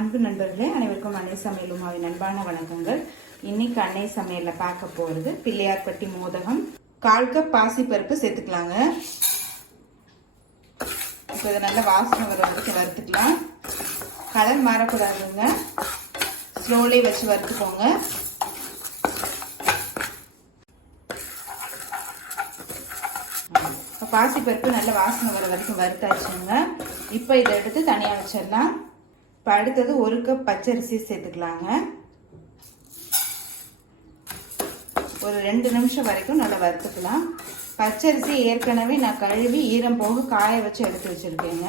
அன்பு நண்பர்களே, அனைவருக்கும் அன்னை சமையல் உமாவின் அன்பான வணக்கங்கள். இன்னைக்கு அன்னை சமையல்ல பார்க்க போறது பிள்ளையார்பட்டி மோதகம். 1/4 கப் பாசி பருப்பு சேர்த்துக்கலாங்க. இப்போ இதை நல்லா வாசனை வர வரைக்கும் வறுத்துக்கலாம். கலர் மாறக்கூடாதுங்க, ஸ்லோலே வச்சு வறுத்துக்கோங்க. பாசி பருப்பு நல்ல வாசனை வர வரைக்கும் வறுத்தாச்சுங்க. இப்போ இதை எடுத்து தனியாக வச்சிடலாம். இப்போ அடுத்தது 1 கப் பச்சரிசி சேர்த்துக்கலாங்க. ஒரு 2 நிமிஷம் வரைக்கும் நல்லா வறுத்துக்கலாம். பச்சரிசி ஏற்கனவே நான் கழுவி ஈரம் போக காய வச்சு எடுத்து வச்சிருக்கேங்க.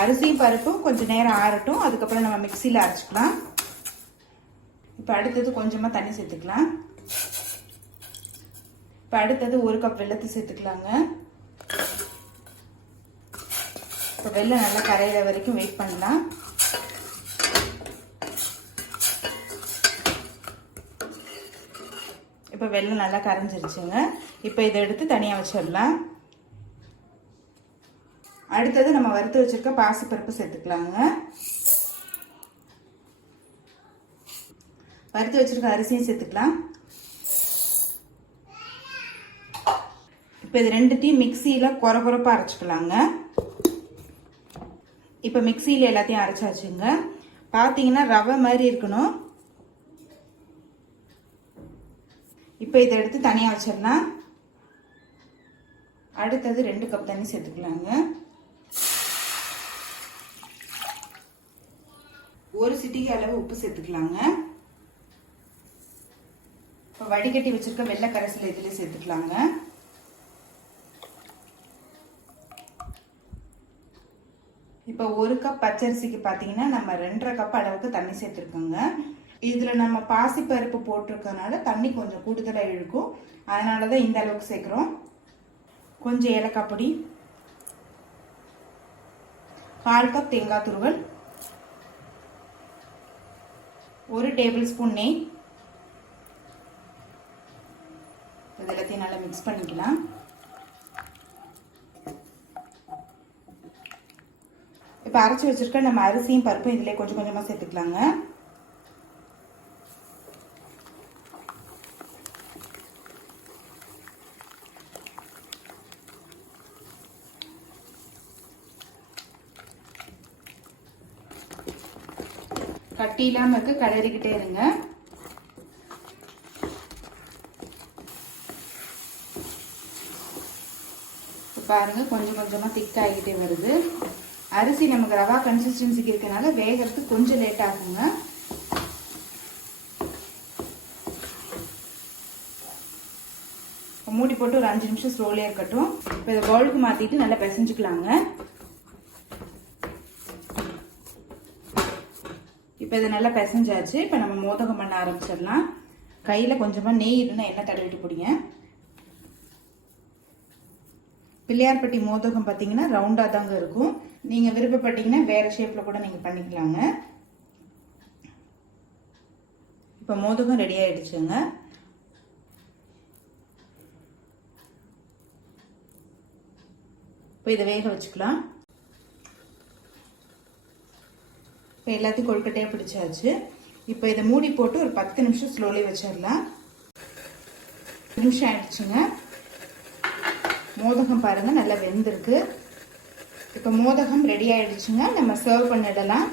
அரிசியும் பருப்பும் கொஞ்சம் நேரம் ஆறட்டும், அதுக்கப்புறம் நம்ம மிக்சியில் அரைச்சிக்கலாம். இப்போ அடுத்தது கொஞ்சமாக தண்ணி சேர்த்துக்கலாம். இப்போ அடுத்தது 1 கப் வெல்லத்தை சேர்த்துக்கலாங்க. இப்போ வெல்லம் நல்லா கரையிற வரைக்கும் வெயிட் பண்ணலாம். இப்போ வெல்லம் நல்லா கரைஞ்சிருச்சுங்க. இப்போ இதை எடுத்து தனியாக வச்சிடலாம். அடுத்தது நம்ம வறுத்து வச்சிருக்க பாசிப்பருப்பு சேர்த்துக்கலாங்க. வறுத்து வச்சிருக்க அரிசியும் சேர்த்துக்கலாம். இப்போ இது ரெண்டுத்தையும் மிக்சியில் கொரகொரப்பா அரைச்சிக்கலாங்க. இப்போ மிக்சியில் எல்லாத்தையும் அரைச்சாச்சுங்க. பார்த்தீங்கன்னா ரவை மாதிரி இருக்கணும். இப்போ இதை எடுத்து தனியாக வச்சிடலாம். அடுத்தது 2 கப் தண்ணி சேர்த்துக்கலாங்க. 1 சிட்டிகை அளவு உப்பு சேர்த்துக்கலாங்க. இப்போ வடிகட்டி வச்சிருக்க வெள்ளை கரைசல் இதுல சேர்த்துக்கலாங்க. இப்போ 1 கப் பச்சரிசிக்கு பார்த்தீங்கன்னா நம்ம 2.5 கப் அளவுக்கு தண்ணி சேர்த்துருக்கோங்க. இதுல நம்ம பாசி பருப்பு போட்டிருக்கனால தண்ணி கொஞ்சம் கூடுதலாக இழுக்கும், அதனாலதான் இந்த அளவுக்கு சேர்க்கிறோம். கொஞ்சம் ஏலக்காய் பொடி, 1/4 கப் தேங்காய் துருவல், 1 டேபிள் ஸ்பூன் நெய். இது எல்லாத்தையும் நல்லா மிக்ஸ் பண்ணிக்கலாம். இப்போ அரைச்சி வச்சிருக்க நம்ம அரிசியும் பருப்பும் இதிலே கொஞ்சம் கொஞ்சமா சேர்த்துக்கலாங்க. கட்டி இல்லாம இருக்கு, கலரிக்கிட்டே இருங்க. பாருங்க, கொஞ்சம் கொஞ்சமா திக் ஆகிட்டே வருது. அரிசி நமக்கு ரவா கன்சிஸ்டன்சிக்கு இருக்கனால வேகிறதுக்கு கொஞ்சம் லேட் ஆகுங்க. மூடி போட்டு ஒரு 5 நிமிஷம் ஸ்லோலியா இருக்கட்டும். இப்போ இதை பவுலுக்கு மாத்திட்டு நல்லா பிசைஞ்சுக்கலாங்க. இப்போ இதை நல்லா பிசைஞ்சாச்சு. இப்போ நம்ம மோதகம் பண்ண ஆரம்பிச்சிடலாம். கையில் கொஞ்சமாக நெய் இருந்தால் எண்ணெய் தடவிட்டு பிடிங்க. பிள்ளையார்பட்டி மோதகம் பார்த்தீங்கன்னா ரவுண்டாக தாங்க இருக்கும். நீங்கள் விருப்பப்பட்டீங்கன்னா வேறு ஷேப்பில் கூட நீங்கள் பண்ணிக்கலாங்க. இப்போ மோதகம் ரெடி ஆகிடுச்சுங்க. இப்போ இதை வேக வச்சுக்கலாம். இப்போ எல்லாத்தையும் கொழுக்கட்டையாக பிடிச்சாச்சு. இப்போ இதை மூடி போட்டு ஒரு 10 நிமிஷம் ஸ்லோலி வச்சிடலாம். 10 நிமிஷம் ஆயிடுச்சுங்க. மோதகம் பாருங்க நல்லா வெந்திருக்கு. இப்போ மோதகம் ரெடி ஆயிடுச்சுங்க. நம்ம சர்வ் பண்ணிடலாம்.